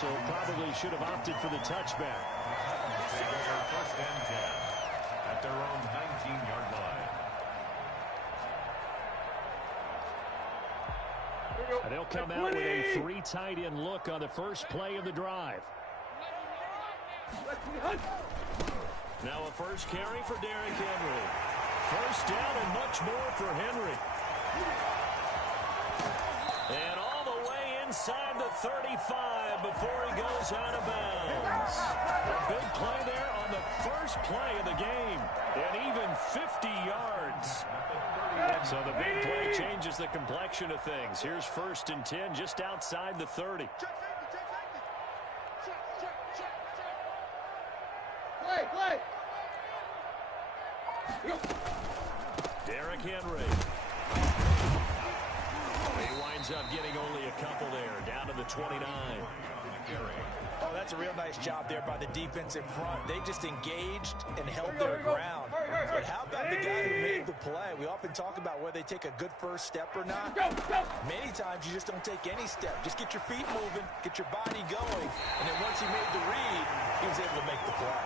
so probably should have opted for the touchback. First and 10 at their own 19-yard line. And they'll come out with a 3 tight end look on the first play of the drive. Now a first carry for Derrick Henry. First down and much more for Henry. And all the way inside the 35 before he goes out of bounds. A big play there on the first play of the game. And even 50 yards. So the big play changes the complexion of things. Here's first and 10 just outside the 30. Play. Derrick Henry. He winds up getting only a couple there, down to the 29. Oh, that's a real nice job there by the defensive front. They just engaged and held their ground. But how about the guy who made the play? We often talk about whether they take a good first step or not. Many times you just don't take any step. Just get your feet moving, get your body going, and then once he made the read, he was able to make the play.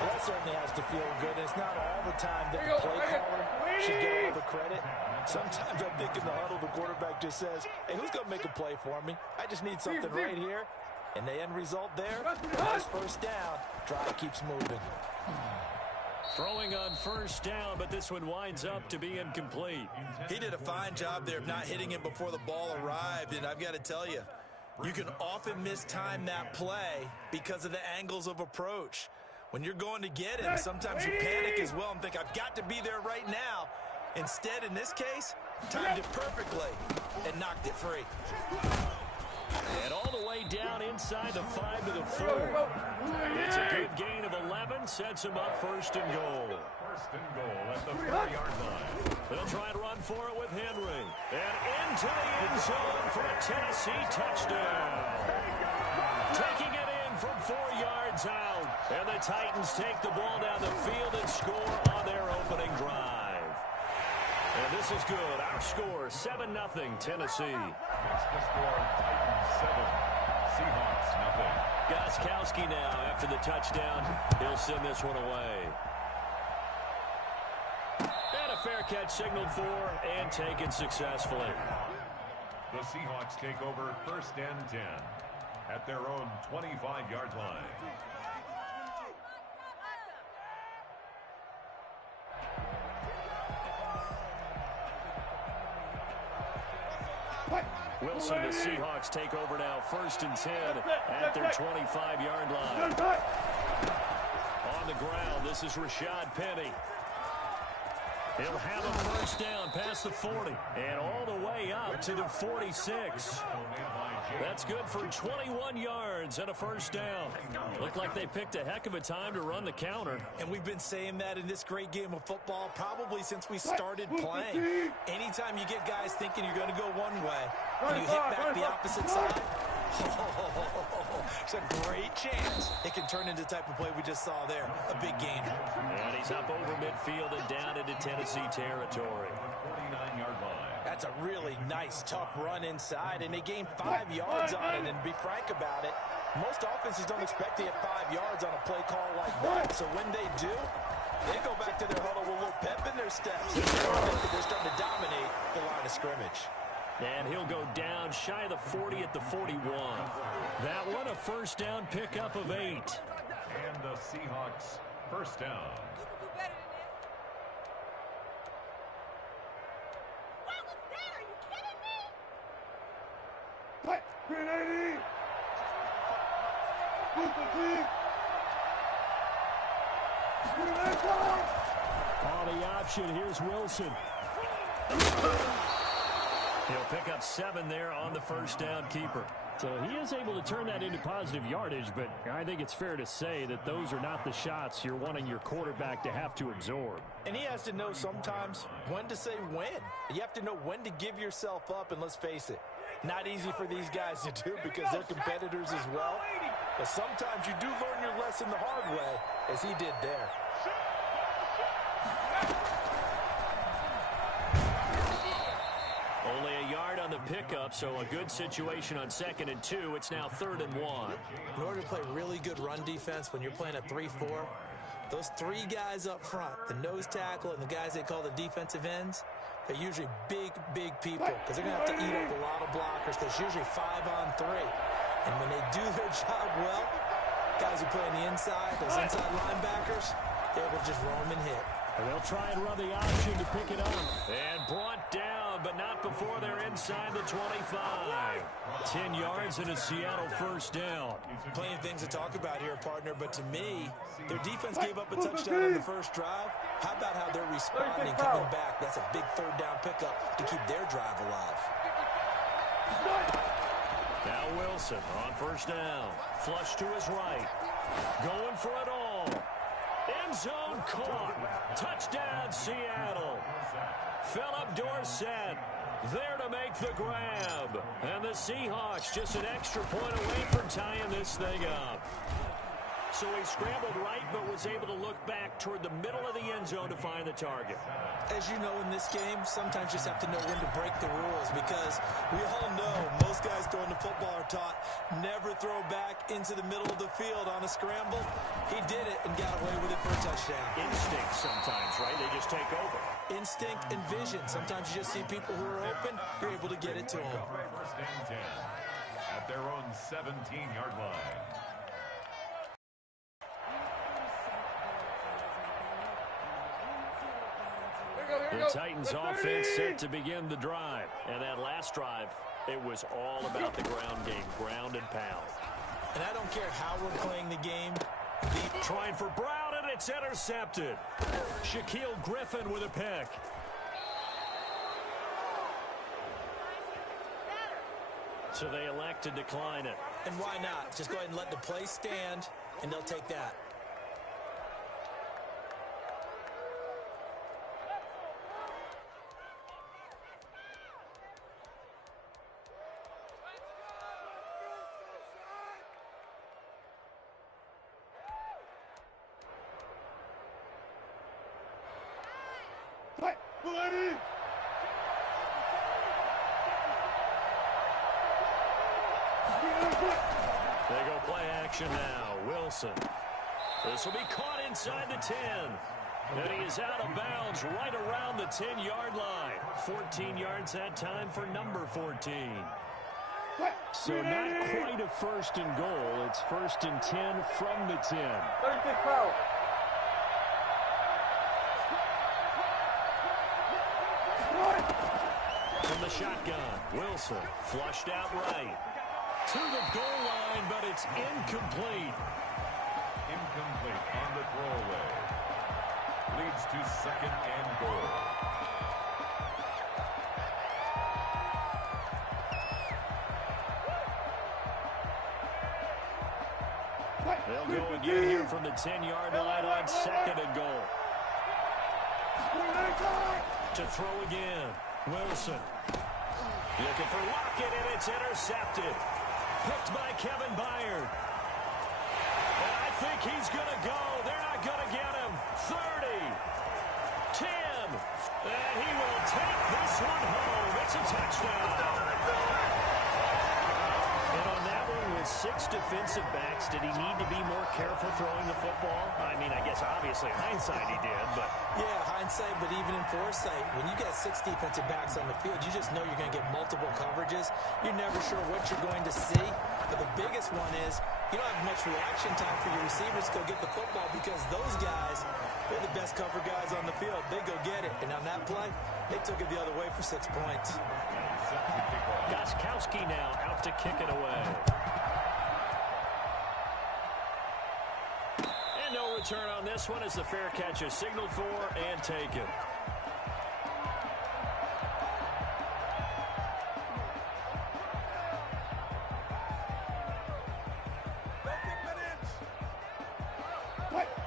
Well, that certainly has to feel good. It's not all the time that the play caller should get all the credit. Sometimes I think in the huddle, the quarterback just says, hey, who's going to make a play for me? I just need something right here. And the end result there, nice first down. Drive keeps moving. Throwing on first down, but this one winds up to be incomplete. He did a fine job there of not hitting him before the ball arrived. And I've got to tell you, you can often mistime that play because of the angles of approach. When you're going to get him, sometimes you panic as well and think, I've got to be there right now. Instead, in this case, timed it perfectly and knocked it free. And all the way down inside the 5 to the 4. It's a good gain of 11, sets him up first and goal. First and goal at the 30-yard line. They'll try and run for it with Henry. And into the end zone for a Tennessee touchdown. Taking it in from 4 yards out. And the Titans take the ball down the field and score on their opening drive. And this is good. Our score, 7-0, Tennessee. That's the score, Titans 7, Seahawks 0. Gostkowski now after the touchdown. He'll send this one away. And a fair catch signaled for and taken successfully. The Seahawks take over first and 10 at their own 25-yard line. Wilson, the Seahawks take over now, first and 10 at their 25-yard line. On the ground, this is Rashad Penny. He'll have a first down past the 40 and all the way up to the 46. That's good for 21 yards and a first down. Looked like they picked a heck of a time to run the counter. And we've been saying that in this great game of football probably since we started playing. Anytime you get guys thinking you're going to go one way and you hit back the opposite side, it's a great chance it can turn into the type of play we just saw there. A big gain. And he's up over midfield and down into Tennessee territory. 49-yard line. That's a really nice, tough run inside, and they gained 5 yards on it. And to be frank about it, most offenses don't expect to get 5 yards on a play call like that. So when they do, they go back to their huddle with a little pep in their steps. They're starting to dominate the line of scrimmage. And he'll go down shy of the 40 at the 41. That one a first down pickup of 8. And the Seahawks first down. On the option, here's Wilson. He'll pick up 7 there on the first down keeper. So he is able to turn that into positive yardage, but I think it's fair to say that those are not the shots you're wanting your quarterback to have to absorb. And he has to know sometimes when to say when. You have to know when to give yourself up, and let's face it, not easy for these guys to do because they're competitors as well. But sometimes you do learn your lesson the hard way, as he did there. Only a yard on the pickup, so a good situation on 2nd and 2. It's now 3rd and 1. In order to play really good run defense when you're playing a 3-4, those three guys up front, the nose tackle and the guys they call the defensive ends, they're usually big people because they're going to have to eat up a lot of blockers because it's usually 5-on-3. And when they do their job well, guys who play on the inside, those inside linebackers, they're able to just roam and hit. And they'll try and run the option to pick it up. And brought down, but not before they're inside the 25. 10 yards and a Seattle first down. Plenty of things to talk about here, partner, but to me, their defense gave up a touchdown on the first drive. How about how they're responding, coming back? That's a big 3rd down pickup to keep their drive alive. Now Wilson on first down. Flush to his right. Going for it all. End zone caught. Touchdown, Seattle. Philip Dorsett there to make the grab. And the Seahawks just an extra point away from tying this thing up. So he scrambled right, but was able to look back toward the middle of the end zone to find the target. As you know in this game, sometimes you just have to know when to break the rules because we all know most guys throwing the football are taught never throw back into the middle of the field on a scramble. He did it and got away with it for a touchdown. Instinct sometimes, right? They just take over. Instinct and vision. Sometimes you just see people who are open, you're able to get it to them. First and 10 at their own 17-yard line. The Titans offense set to begin the drive. And that last drive, it was all about the ground game, ground and pound. And I don't care how we're playing the game. Trying for Brown, and it's intercepted. Shaquille Griffin with a pick. So they elect to decline it. And why not? Just go ahead and let the play stand, and they'll take that. They go play action now. Wilson. This will be caught inside the 10. And he is out of bounds right around the 10-yard line. 14 yards that time for number 14. So not quite a 1st and goal. It's 1st and 10 from the 10. From the shotgun, Wilson flushed out right. To the goal line, but it's incomplete. Incomplete on the throwaway. Leads to 2nd and goal. They'll go again here from the 10-yard line on 2nd and goal. To throw again, Wilson. Looking for Lockett, and it's intercepted. Picked by Kevin Byard. And I think he's going to go. They're not going to get him. 30. 10. And he will take this one home. It's a touchdown. And on that one, with 6 defensive backs, did he need to be more careful throwing the football? I mean, I guess obviously hindsight he did, but... Yeah, hindsight, but even in foresight, when you get 6 defensive backs on the field, you just know you're going to get multiple coverages. You're never sure what you're going to see. But the biggest one is you don't have much reaction time for your receivers to go get the football because those guys, they're the best cover guys on the field. They go get it. And on that play, they took it the other way for 6 points. Gostkowski now out to kick it away. And no return on this one as the fair catch is signaled for and taken.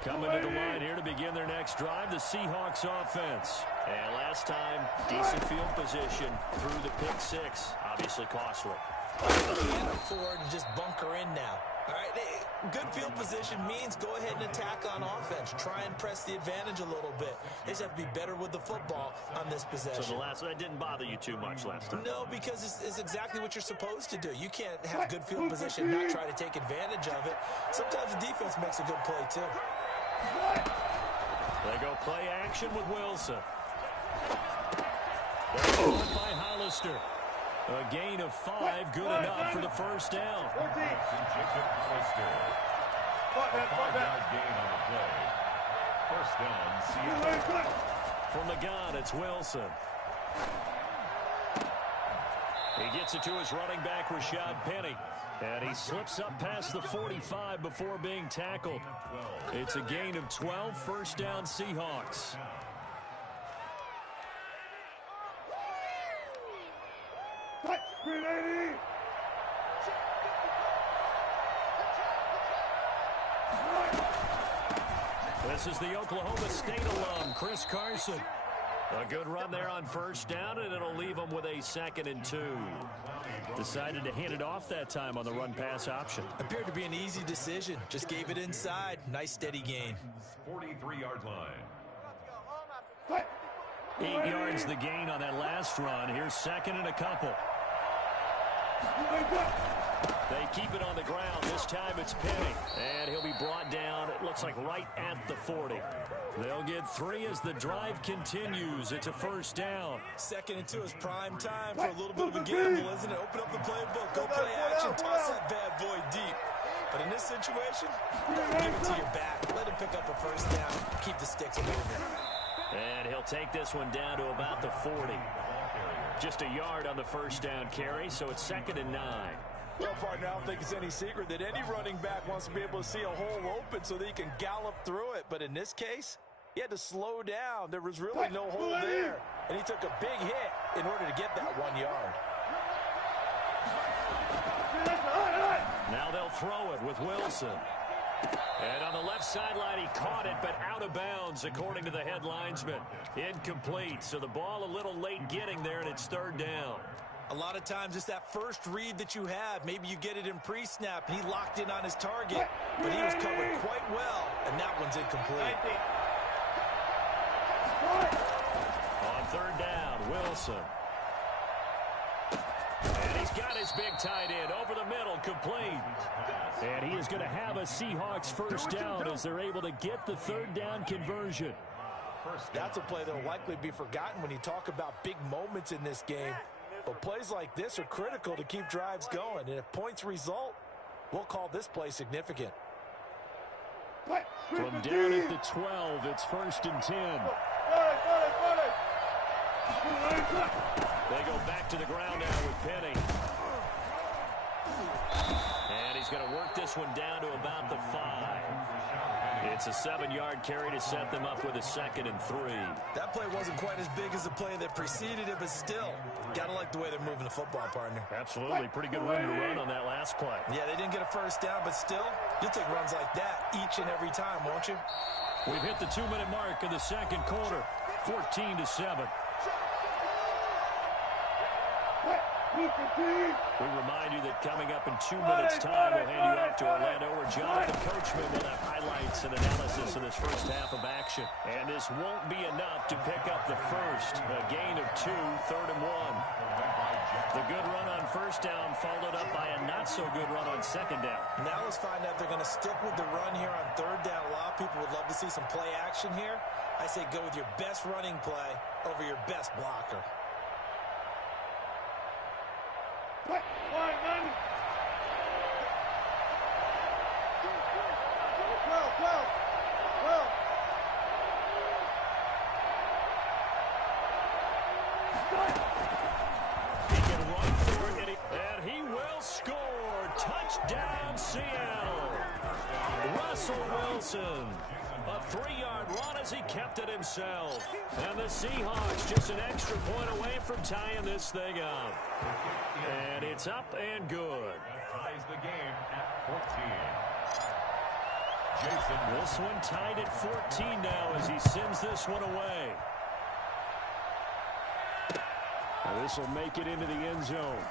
Coming to the line here to begin their next drive, the Seahawks offense. And last time, decent field position through the pick 6. Obviously costly. You can't afford to just bunker in now. All right, good field position means go ahead and attack on offense. Try and press the advantage a little bit. They just have to be better with the football on this possession. So that didn't bother you too much last time? No, because it's exactly what you're supposed to do. You can't have good field position and not try to take advantage of it. Sometimes the defense makes a good play, too. They go play action with Wilson. They're caught by Hollister. A gain of 5, good enough for the first down. Jacob Twister. 5-yard gain on the play. First down, Seattle. From the gun, it's Wilson. He gets it to his running back, Rashad Penny. And he slips up past the 45 before being tackled. It's a gain of 12, first down Seahawks. This is the Oklahoma State alum, Chris Carson. A good run there on first down, and it'll leave him with a 2nd and 2. Decided to hand it off that time on the run-pass option. Appeared to be an easy decision. Just gave it inside. Nice, steady gain. 43-yard line. 8 yards the gain on that last run. Here's 2nd and a couple. They keep it on the ground. This time it's Penny. And he'll be brought down, it looks like right at the 40. They'll get 3 as the drive continues. It's a first down. 2nd and 2 is prime time for a little bit of a gamble, isn't it? Open up the playbook. Go play action. Toss that bad boy deep. But in this situation, give it to your back. Let him pick up a first down. Keep the sticks moving. And he'll take this one down to about the 40. Just a yard on the first down carry, so it's 2nd and 9. Well, partner, I don't think it's any secret that any running back wants to be able to see a hole open so that he can gallop through it. But in this case, he had to slow down. There was really no hole there. And he took a big hit in order to get that 1 yard. Now they'll throw it with Wilson. And on the left sideline, he caught it, but out of bounds, according to the head linesman. Incomplete, so the ball a little late getting there, and it's 3rd down. A lot of times it's that first read that you have. Maybe you get it in pre-snap. He locked in on his target, but he was covered quite well, and that one's incomplete. On 3rd down, Wilson. And he's got his big tight end over the middle, complete. And he is going to have a Seahawks first down as they're able to get the 3rd down conversion. That's a play that will likely be forgotten when you talk about big moments in this game. But plays like this are critical to keep drives going. And if points result, we'll call this play significant. From down at the 12, it's 1st and 10. They go back to the ground now with Penny. And he's going to work this one down to about the 5. It's a 7-yard carry to set them up with a 2nd and 3. That play wasn't quite as big as the play that preceded it, but still, got to like the way they're moving the football, partner. Absolutely. Pretty good room to run on that last play. Yeah, they didn't get a first down, but still, you'll take runs like that each and every time, won't you? We've hit the 2-minute mark in the 2nd quarter, 14-7. We remind you that coming up in 2 minutes' time, we'll hand you off to Orlando, where Jonathan Coachman will have highlights and analysis of this first half of action. And this won't be enough to pick up the first. A gain of 2, 3rd and 1. The good run on first down followed up by a not-so-good run on 2nd down. Now let's find out if they're going to stick with the run here on 3rd down. A lot of people would love to see some play action here. I say go with your best running play over your best blocker. He can run through it, and he will score. Touchdown, Seattle. Russell Wilson. A 3-yard run as he kept it himself. And the Seahawks just an extra point away from tying this thing up. And it's up and good. Ties the game at 14. Jason. This one tied at 14 now as he sends this one away. This will make it into the end zone.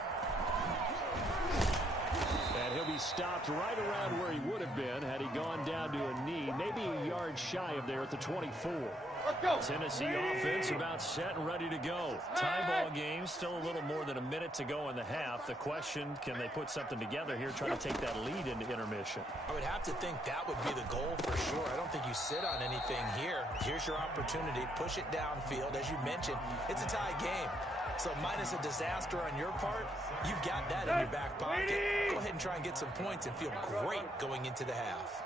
And he'll be stopped right around where he would have been had he gone down to a knee, maybe a yard shy of there at the 24. Tennessee offense about set and ready to go. Tie ball game, still a little more than a minute to go in the half. The question, can they put something together here, try to take that lead into intermission? I would have to think that would be the goal for sure. I don't think you sit on anything here. Here's your opportunity. Push it downfield. As you mentioned, it's a tie game. So minus a disaster on your part, you've got that in your back pocket. Go ahead and try and get some points and feel great going into the half.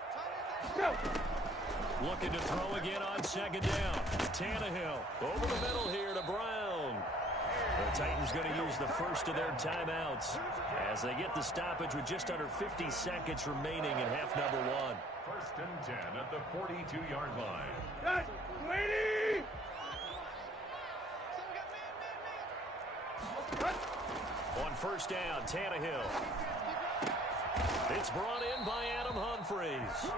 Looking to throw again on second down. Tannehill over the middle here to Brown. The Titans going to use the first of their timeouts as they get the stoppage with just under 50 seconds remaining in half number one. 1st and 10 at the 42-yard line. On first down, Tannehill. It's brought in by Adam Humphries.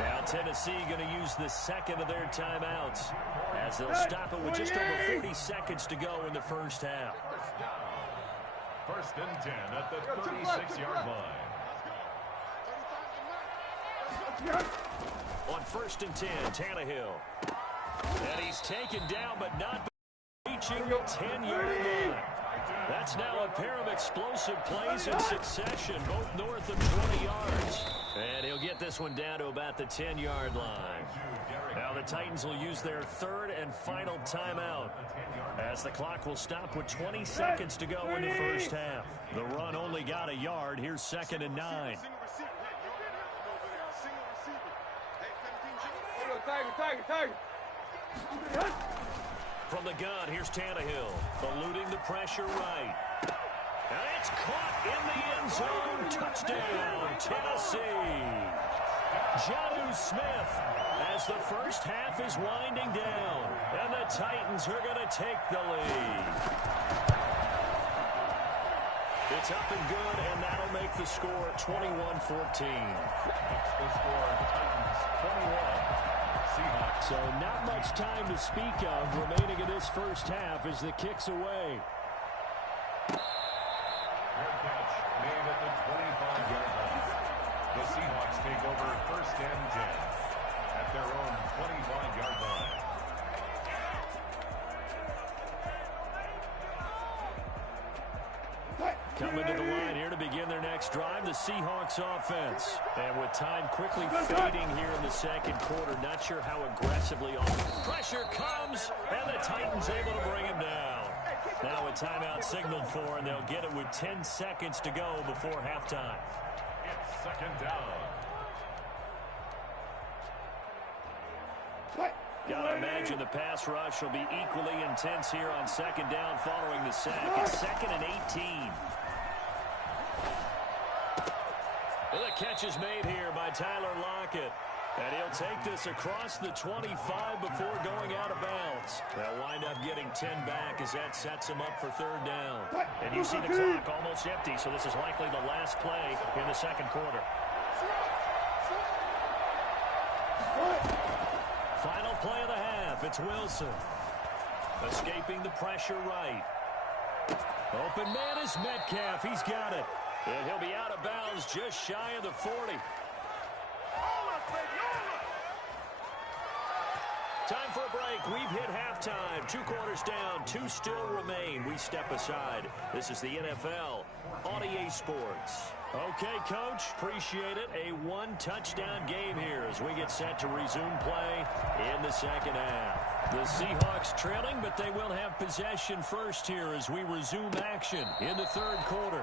Now Tennessee going to use the second of their timeouts as they'll stop it with just over 40 seconds to go in the first half. 1st and 10 at the 36-yard line. On 1st and 10, Tannehill. And he's taken down but not reaching the 10-yard line. That's now a pair of explosive plays in succession, both north of 20 yards. And he'll get this one down to about the 10-yard line. Now the Titans will use their third and final timeout as the clock will stop with 20 seconds to go in the first half. The run only got a yard. Here's 2nd and 9. From the gun, here's Tannehill, eluding the pressure right. And it's caught in the end zone. Touchdown, Tennessee. Jonnu Smith as the first half is winding down. And the Titans are going to take the lead. It's up and good, and that'll make the score 21-14. That's the score, Titans 21. So not much time to speak of remaining in this first half as the kick's away. Fair catch made at the 25-yard line. The Seahawks take over 1st and 10 at their own 25-yard line. Coming to the line here to begin their next drive, the Seahawks offense. And with time quickly fading here in the second quarter, not sure how aggressively on. Pressure comes, and the Titans able to bring him down. Now a timeout signaled for, and they'll get it with 10 seconds to go before halftime. It's 2nd down. Gotta imagine the pass rush will be equally intense here on 2nd down following the sack. It's 2nd and 18. The catch is made here by Tyler Lockett. And he'll take this across the 25 before going out of bounds. They'll wind up getting 10 back as that sets them up for 3rd down. And you see the clock almost empty, so this is likely the last play in the second quarter. Final play of the half. It's Wilson. Escaping the pressure right. Open man is Metcalf. He's got it. And he'll be out of bounds just shy of the 40. Time for a break. We've hit halftime. 2 quarters down. 2 still remain. We step aside. This is the NFL on EA Sports. Okay, Coach. Appreciate it. A 1-touchdown game here as we get set to resume play in the second half. The Seahawks trailing, but they will have possession first here as we resume action in the third quarter.